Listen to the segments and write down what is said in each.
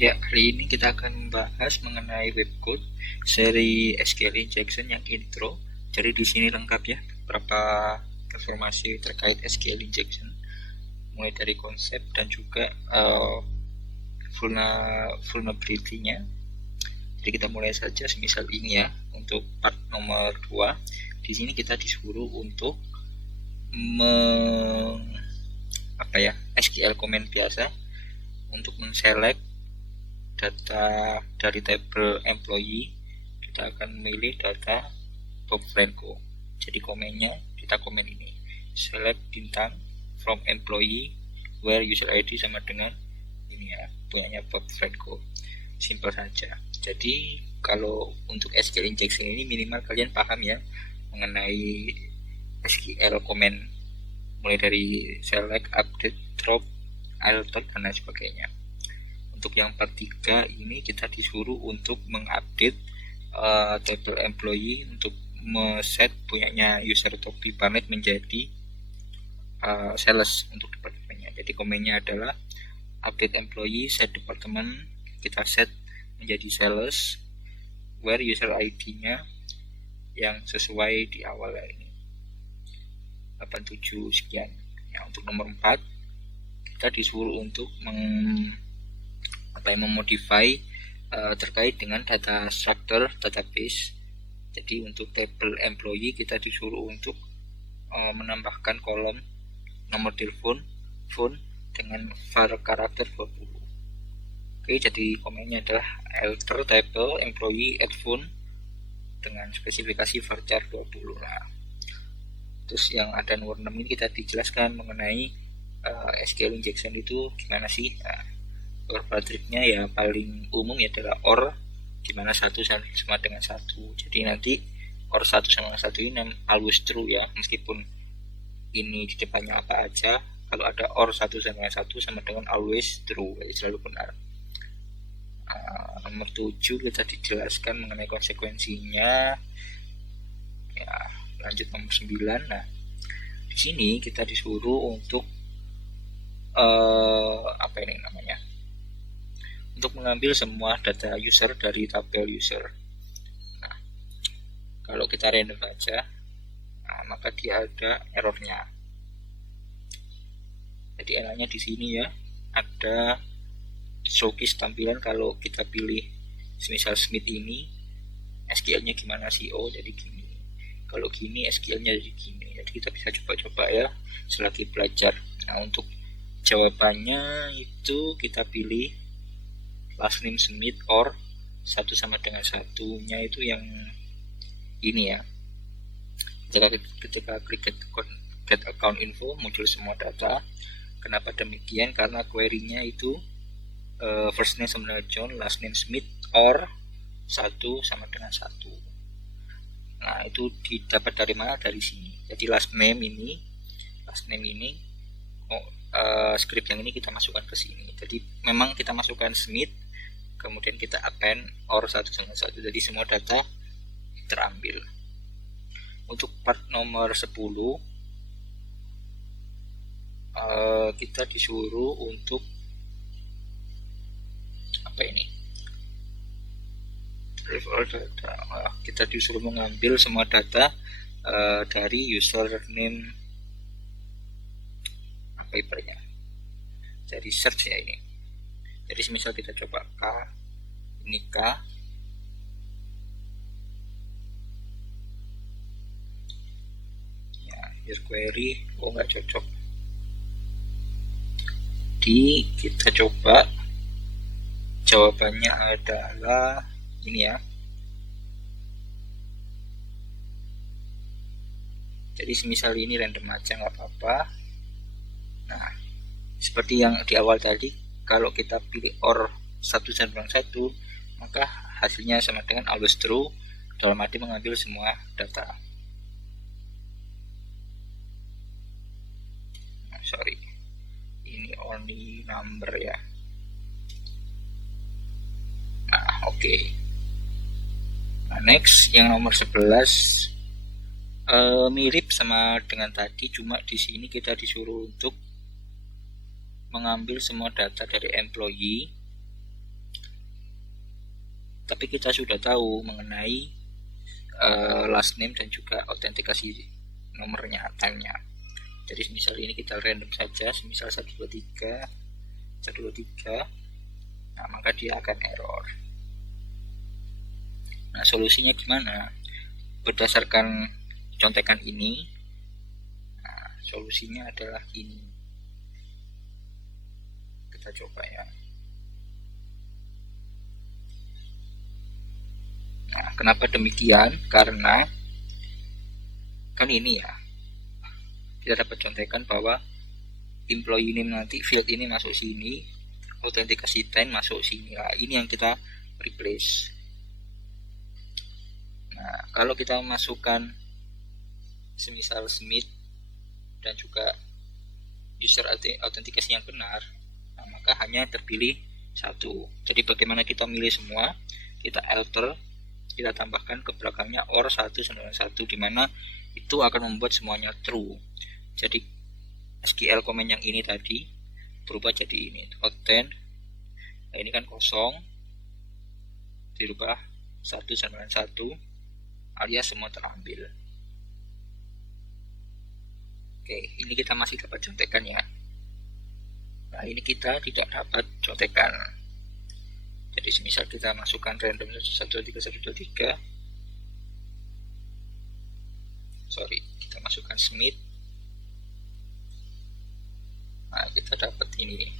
Ya, kali ini kita akan membahas mengenai webcode seri SQL injection yang intro. Jadi di sini lengkap ya beberapa informasi terkait SQL injection, mulai dari konsep dan juga vulnerability-nya. Jadi kita mulai saja semisal ini ya. Untuk part nomor 2, di sini kita disuruh untuk SQL comment biasa untuk men-select data dari tabel employee. Kita akan memilih data Bob Franco. Jadi komennya kita komen ini, select bintang from employee where user ID sama dengan ini ya, punyanya Bob Franco. Simple saja. Jadi kalau untuk SQL injection ini minimal kalian paham ya mengenai SQL comment, mulai dari select, update, drop, alter dan lain sebagainya. Untuk yang part 3 ini kita disuruh untuk mengupdate table employee untuk set punyanya user Topi Pamet menjadi sales untuk departemennya. Jadi komennya adalah update employee set department, kita set menjadi sales where user ID-nya yang sesuai di awal ini 87 sekian. Ya, untuk nomor 4 kita disuruh untuk memodify terkait dengan data structure database. Jadi untuk table employee kita disuruh untuk menambahkan kolom nomor telepon, phone dengan var karakter 20. Oke, jadi komennya adalah alter table employee add phone dengan spesifikasi varchar 20. Nah, terus yang ada nomor 6 ini kita dijelaskan mengenai SQL injection itu gimana sih. Or triknya ya paling umum ya adalah or, dimana 1 sama dengan 1. Jadi nanti or 1 sama dengan 1 ini always true ya, meskipun ini di depannya apa aja. Kalau ada or 1 sama dengan 1 sama dengan always true, jadi selalu benar. Nomor 7 kita dijelaskan mengenai konsekuensinya. Ya, lanjut nomor 9. Nah, di sini kita disuruh untuk untuk mengambil semua data user dari tabel user. Nah, kalau kita render saja, maka dia ada errornya. Jadi errornya di sini ya, ada showcase tampilan kalau kita pilih semisal Smith ini, SQL-nya gimana sih? Oh, jadi gini. Kalau gini SQL-nya jadi gini. Jadi kita bisa coba-coba ya selagi belajar. Nah, untuk jawabannya itu kita pilih last name Smith or 1 sama dengan 1-nya itu yang ini ya. Ketika klik get account info muncul semua data. Kenapa demikian? Karena query-nya itu first name sama dengan John, last name Smith or 1 sama dengan 1. Nah, itu didapat dari mana? Dari sini. Jadi last name ini script yang ini kita masukkan ke sini. Jadi memang kita masukkan Smith, kemudian kita append or 1 sama 1. Jadi semua data terambil. Untuk part nomor 10 kita disuruh untuk kita disuruh mengambil semua data dari username papernya. Jadi search ya ini. Jadi misal kita coba ini K, ya, here query, nggak cocok. Jadi kita coba jawabannya adalah ini ya. Jadi semisal ini random aja nggak apa-apa. Nah, seperti yang di awal tadi, kalau kita pilih or 1 sama dengan 1, maka hasilnya sama dengan always true, dalam arti mengambil semua data. Nah, sorry, ini only number ya. Nah, oke. Nah, next yang nomor 11 mirip sama dengan tadi, cuma di sini kita disuruh untuk mengambil semua data dari employee tapi kita sudah tahu mengenai last name dan juga autentikasi nomornya, tag-nya. Jadi misal ini kita random saja, misal 123, nah maka dia akan error. Nah solusinya gimana? Berdasarkan contekan ini, nah solusinya adalah ini. Kita coba ya. Nah kenapa demikian? Karena kan ini ya, kita dapat contekan bahwa employee name nanti field ini masuk sini, autentikasi time masuk sini. Nah, ini yang kita replace. Nah, kalau kita masukkan semisal Smith dan juga user autentikasi yang benar, nah, maka hanya terpilih satu. Jadi bagaimana kita milih semua, kita alter, kita tambahkan ke belakangnya OR 191, dimana itu akan membuat semuanya true. Jadi SQL comment yang ini tadi berubah jadi ini, authent. Nah, ini kan kosong, dirubah 191 alias semua terambil. Oke, ini kita masih dapat contekan ya. Nah, ini kita tidak dapat contekan. Jadi semisal kita masukkan random 123, kita masukkan Smith. Nah, kita dapat ini nih.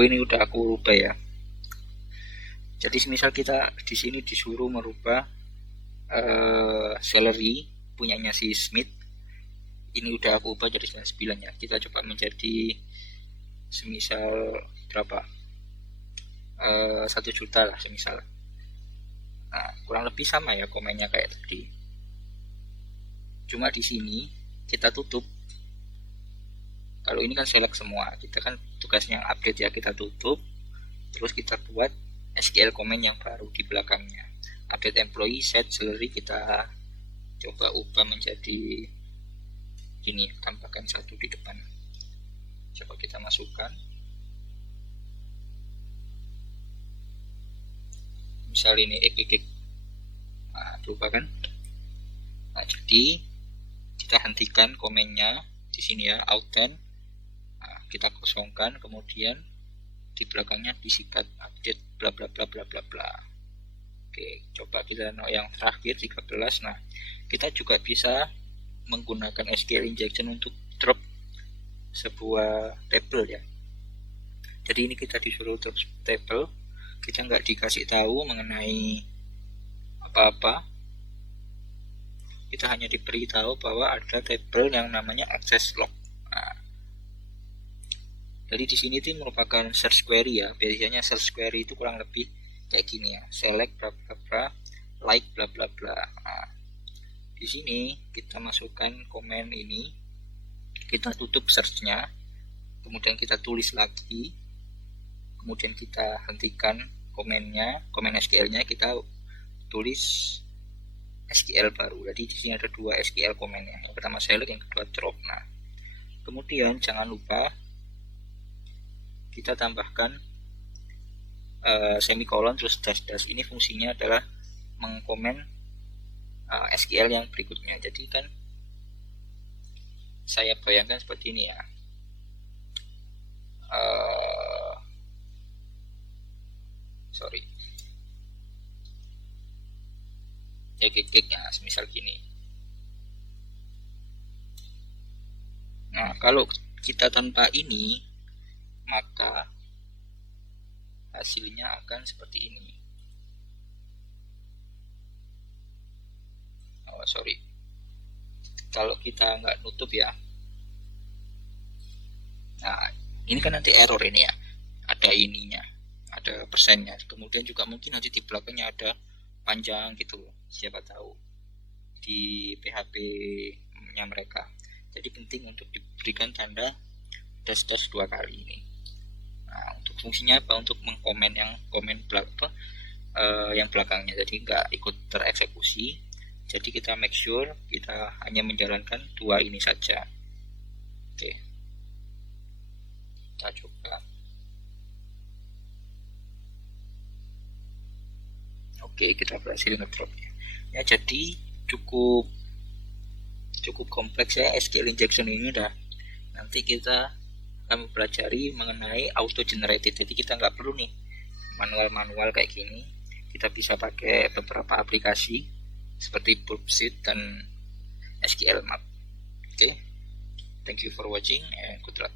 Ini udah aku rubah ya. Jadi misal kita di sini disuruh merubah salary punyanya si Smith. Ini udah aku ubah jadi 99 ya. Kita coba menjadi semisal berapa? 1 juta lah semisal. Nah, kurang lebih sama ya komennya kayak tadi. Cuma di sini kita tutup. Kalau ini kan select semua, kita kan tugasnya update ya, kita tutup. Terus kita buat SQL comment yang baru di belakangnya. Update employee set salary kita coba ubah menjadi ini, tambahkan 1 di depan. Coba kita masukkan. Misal ini ekik. Nah, berubah kan? Nah, jadi kita hentikan komennya di sini ya, authent. Nah, kita kosongkan, kemudian di belakangnya disikat update bla bla bla bla bla bla. Oke, coba kita yang terakhir 13. Nah, kita juga bisa menggunakan SQL injection untuk drop sebuah table ya. Jadi ini kita disuruh drop table, kita nggak dikasih tahu mengenai apa-apa, kita hanya diberitahu bahwa ada table yang namanya access log. Nah, jadi di sini itu merupakan search query ya. Biasanya search query itu kurang lebih kayak gini ya, select bla bla bla, like bla bla bla. Nah, di sini kita masukkan komen ini, kita tutup searchnya, kemudian kita tulis lagi, kemudian kita hentikan komennya, komen SQL-nya, kita tulis SQL baru. Jadi di sini ada 2 SQL komennya, yang pertama select, yang kedua drop. Nah, kemudian jangan lupa kita tambahkan semikolon terus dash. Ini fungsinya adalah mengkomen SQL yang berikutnya. Jadi kan saya bayangkan seperti ini ya. Ya klik-klik ya, misal gini. Nah, kalau kita tanpa ini, maka hasilnya akan seperti ini. Kalau kita nggak nutup ya, nah ini kan nanti error ini ya, ada ininya, ada persennya, kemudian juga mungkin nanti di belakangnya ada panjang gitu, siapa tahu di PHP nya mereka. Jadi penting untuk diberikan tanda dash 2 kali ini. Nah, untuk fungsinya apa? Untuk mengkomen yang komen yang belakangnya, jadi nggak ikut tereksekusi. Jadi kita make sure kita hanya menjalankan 2 ini saja. Oke. Kita coba. Oke, kita berhasil ngedropnya. Ya, jadi cukup kompleks ya SQL injection ini dah. Nanti kita akan mempelajari mengenai auto generated. Jadi kita nggak perlu nih manual kayak gini. Kita bisa pakai beberapa aplikasi seperti Pulpsheet dan SQL Map. Oke, thank you for watching and good luck.